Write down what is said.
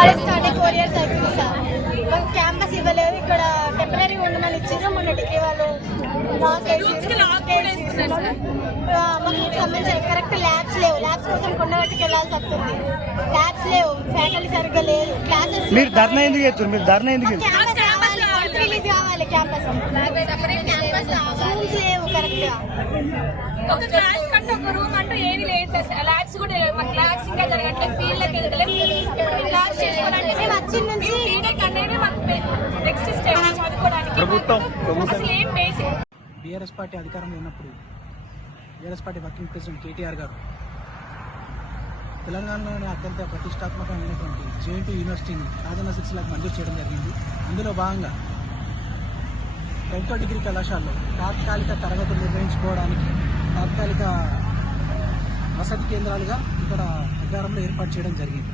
College start అయ్యి four years అవుతుంది sir. మాకు క్యాంపస్ ఇవ్వలేదు. ఇక్కడ టెంపరీ ఉండమని ఇచ్చారు మొన్న డిగ్రీ వాళ్ళు లాక్ మాకు సంబంధించిన కరెక్ట్ ల్యాబ్స్ లేవు. ల్యాబ్స్ కోసం కొండగట్టుకు వెళ్ళాల్సి వస్తుంది. ల్యాబ్స్ లేవు. ఫ్యాకల్టీ సరిగ్గా లేదు. క్లాసెస్ మీరు ధర్నా ఎందుకు చేస్తారు? మీరు ధర్నా ఎందుకు కావాలి ఫండ్స్ రిలీజ్ కావాలి. క్యాంపస్ రూమ్స్ లేవు కరెక్ట్గా. ఒక క్లాస్ కంటే ఒక రూమ్ అంటూ ఏది లేదు సార్. అనేది మాకు నెక్స్ట్ స్టెప్ చదువుకోవడానికి ప్రభుత్వం, ప్రభుత్వం. అసలు ఏం బేసిక్ బీఆర్ఎస్ పార్టీ అధికారంలో ఉన్నప్పుడు BRS party working president KTR garu తెలంగాణలోని అత్యంత ప్రతిష్టాత్మకమైనటువంటి జేఎన్టీ యూనివర్సిటీని రాజన్న సిక్స్లకు మంజూరు చేయడం జరిగింది. అందులో భాగంగా ప్రభుత్వ డిగ్రీ కళాశాలలో తాత్కాలిక తరగతులు నిర్వహించుకోవడానికి తాత్కాలిక వసతి కేంద్రాలుగా ఇక్కడ అధికారంలో ఏర్పాటు చేయడం జరిగింది.